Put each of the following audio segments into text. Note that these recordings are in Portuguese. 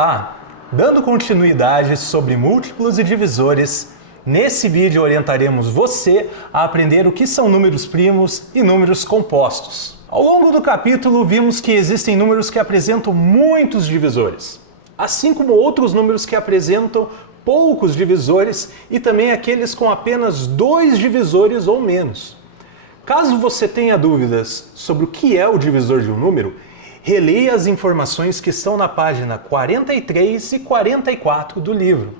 Olá! Dando continuidade sobre múltiplos e divisores, nesse vídeo orientaremos você a aprender o que são números primos e números compostos. Ao longo do capítulo vimos que existem números que apresentam muitos divisores, assim como outros números que apresentam poucos divisores e também aqueles com apenas 2 divisores ou menos. Caso você tenha dúvidas sobre o que é o divisor de um número, releia as informações que estão na página 43 e 44 do livro.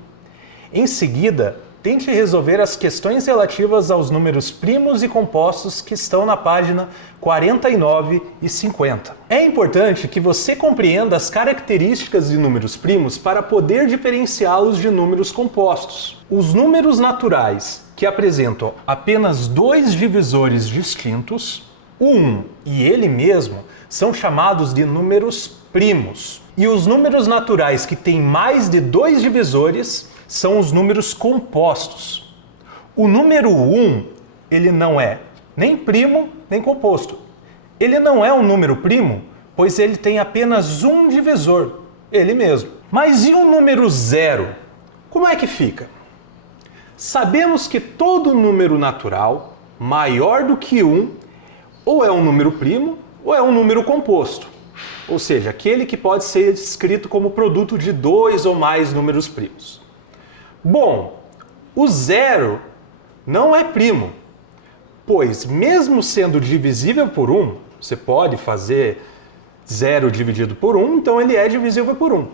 Em seguida, tente resolver as questões relativas aos números primos e compostos que estão na página 49 e 50. É importante que você compreenda as características de números primos para poder diferenciá-los de números compostos. Os números naturais, que apresentam apenas 2 divisores distintos, o 1 e ele mesmo, são chamados de números primos. E os números naturais que têm mais de 2 divisores são os números compostos. O número 1, ele não é nem primo nem composto. Ele não é um número primo, pois ele tem apenas um divisor, ele mesmo. Mas e o número 0? Como é que fica? Sabemos que todo número natural maior do que 1 ou é um número primo ou é um número composto, ou seja, aquele que pode ser escrito como produto de 2 ou mais números primos. Bom, o 0 não é primo, pois mesmo sendo divisível por 1, você pode fazer 0 dividido por 1, então ele é divisível por 1.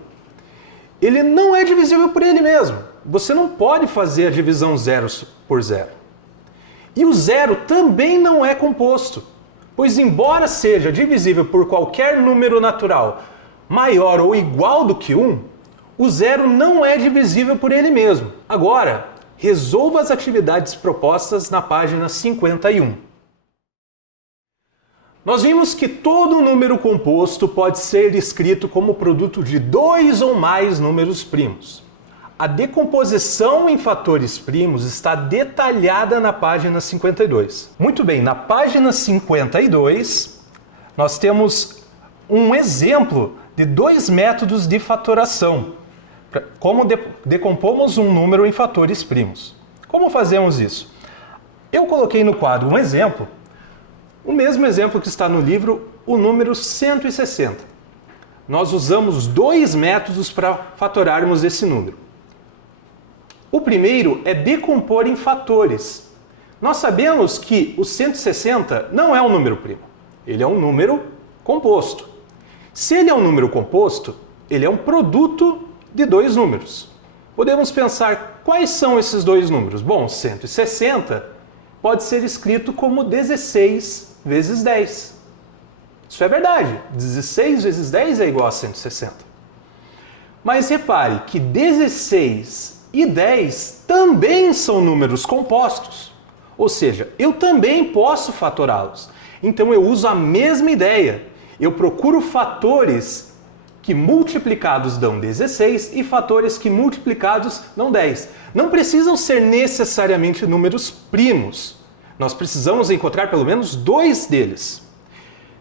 Ele não é divisível por ele mesmo, você não pode fazer a divisão 0 por 0. E o 0 também não é composto, pois embora seja divisível por qualquer número natural maior ou igual do que 1, o 0 não é divisível por ele mesmo. Agora, resolva as atividades propostas na página 51. Nós vimos que todo número composto pode ser escrito como produto de 2 ou mais números primos. A decomposição em fatores primos está detalhada na página 52. Muito bem, na página 52, nós temos um exemplo de 2 métodos de fatoração. Como decompomos um número em fatores primos. Como fazemos isso? Eu coloquei no quadro um exemplo, o mesmo exemplo que está no livro, o número 160. Nós usamos 2 métodos para fatorarmos esse número. O primeiro é decompor em fatores. Nós sabemos que o 160 não é um número primo, ele é um número composto. Se ele é um número composto, ele é um produto de 2 números. Podemos pensar quais são esses 2 números. Bom, 160 pode ser escrito como 16 vezes 10. Isso é verdade, 16 vezes 10 é igual a 160. Mas repare que 16 e 10 também são números compostos. Ou seja, eu também posso fatorá-los. Então eu uso a mesma ideia. Eu procuro fatores que multiplicados dão 16 e fatores que multiplicados dão 10. Não precisam ser necessariamente números primos. Nós precisamos encontrar pelo menos 2 deles.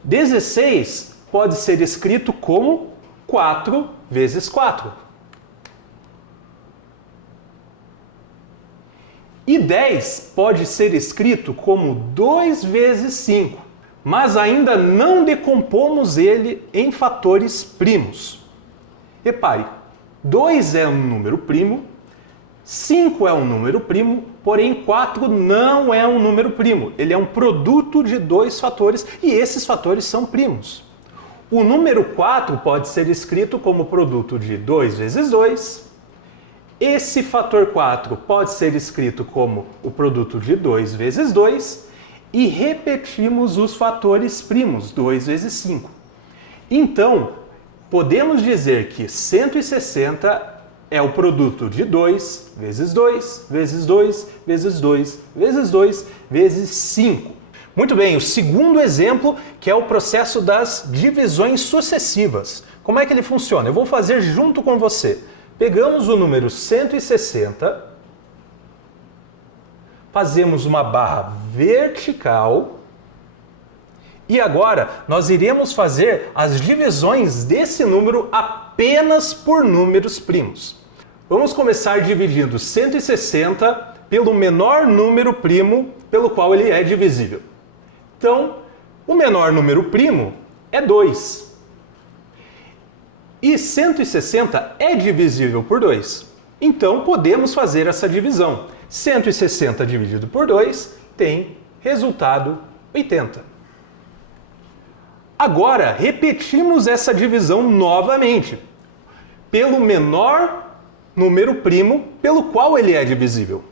16 pode ser escrito como 4 vezes 4. E 10 pode ser escrito como 2 vezes 5. Mas ainda não decompomos ele em fatores primos. Repare, 2 é um número primo, 5 é um número primo, porém 4 não é um número primo. Ele é um produto de 2 fatores e esses fatores são primos. O número 4 pode ser escrito como produto de 2 vezes 2. Esse fator 4 pode ser escrito como o produto de 2 vezes 2. E repetimos os fatores primos, 2 vezes 5. Então, podemos dizer que 160 é o produto de 2 vezes 2, vezes 2, vezes 2, vezes 2, vezes 5. Muito bem, o segundo exemplo, que é o processo das divisões sucessivas. Como é que ele funciona? Eu vou fazer junto com você. Pegamos o número 160... fazemos uma barra vertical e agora nós iremos fazer as divisões desse número apenas por números primos. Vamos começar dividindo 160 pelo menor número primo pelo qual ele é divisível. Então, o menor número primo é 2. E 160 é divisível por 2. Então, podemos fazer essa divisão. 160 dividido por 2 tem resultado 80. Agora, repetimos essa divisão novamente, pelo menor número primo pelo qual ele é divisível.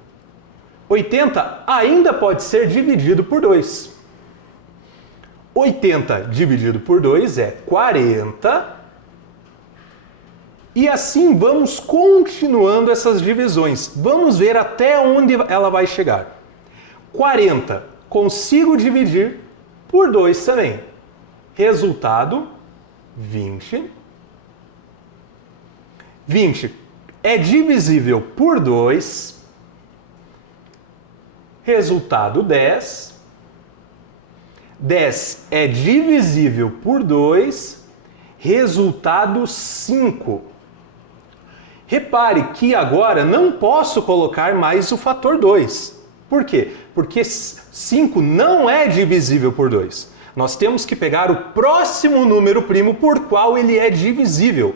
80 ainda pode ser dividido por 2. 80 dividido por 2 é 40. E assim vamos continuando essas divisões. Vamos ver até onde ela vai chegar. 40 consigo dividir por 2 também. Resultado, 20. 20 é divisível por 2. Resultado, 10. 10 é divisível por 2. Resultado, 5. Repare que agora não posso colocar mais o fator 2. Por quê? Porque 5 não é divisível por 2. Nós temos que pegar o próximo número primo por qual ele é divisível.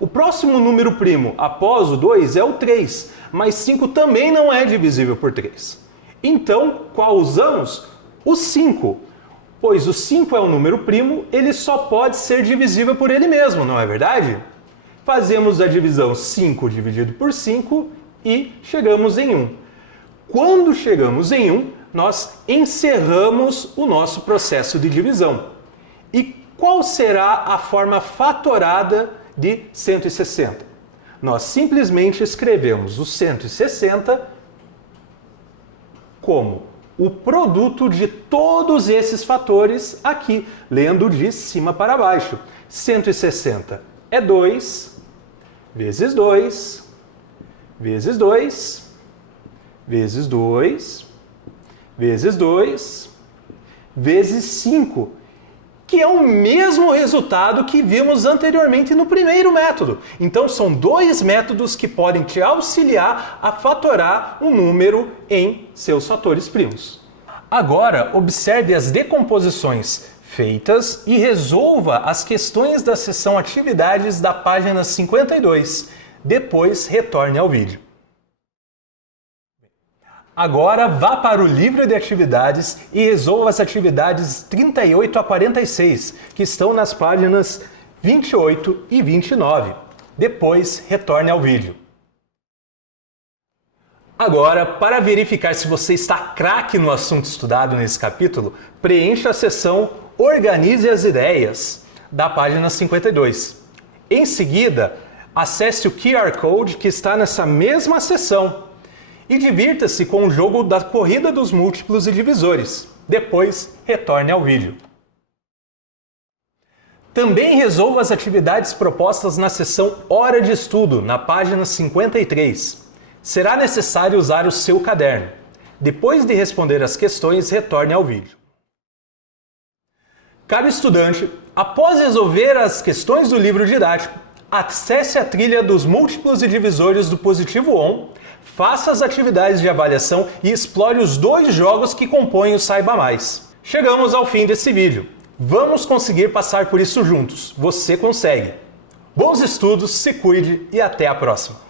O próximo número primo após o 2 é o 3, mas 5 também não é divisível por 3. Então, qual usamos? O 5. Pois o 5 é um número primo, ele só pode ser divisível por ele mesmo, não é verdade? Fazemos a divisão 5 dividido por 5 e chegamos em 1. Quando chegamos em 1, nós encerramos o nosso processo de divisão. E qual será a forma fatorada de 160? Nós simplesmente escrevemos o 160 como o produto de todos esses fatores aqui, lendo de cima para baixo. 160 é 2, vezes 2, vezes 2, vezes 2, vezes 2, vezes 5, que é o mesmo resultado que vimos anteriormente no primeiro método. Então, são dois métodos que podem te auxiliar a fatorar um número em seus fatores primos. Agora, observe as decomposições feitas e resolva as questões da seção Atividades da página 52. Depois, retorne ao vídeo. Agora vá para o livro de atividades e resolva as atividades 38 a 46, que estão nas páginas 28 e 29. Depois, retorne ao vídeo. Agora, para verificar se você está craque no assunto estudado nesse capítulo, preencha a seção Organize as Ideias, da página 52. Em seguida, acesse o QR Code que está nessa mesma seção. E divirta-se com o jogo da corrida dos múltiplos e divisores. Depois, retorne ao vídeo. Também resolva as atividades propostas na seção Hora de Estudo, na página 53. Será necessário usar o seu caderno. Depois de responder as questões, retorne ao vídeo. Caro estudante, após resolver as questões do livro didático, acesse a trilha dos múltiplos e divisores do Positivo On, faça as atividades de avaliação e explore os dois jogos que compõem o Saiba Mais. Chegamos ao fim desse vídeo. Vamos conseguir passar por isso juntos. Você consegue. Bons estudos, se cuide e até a próxima!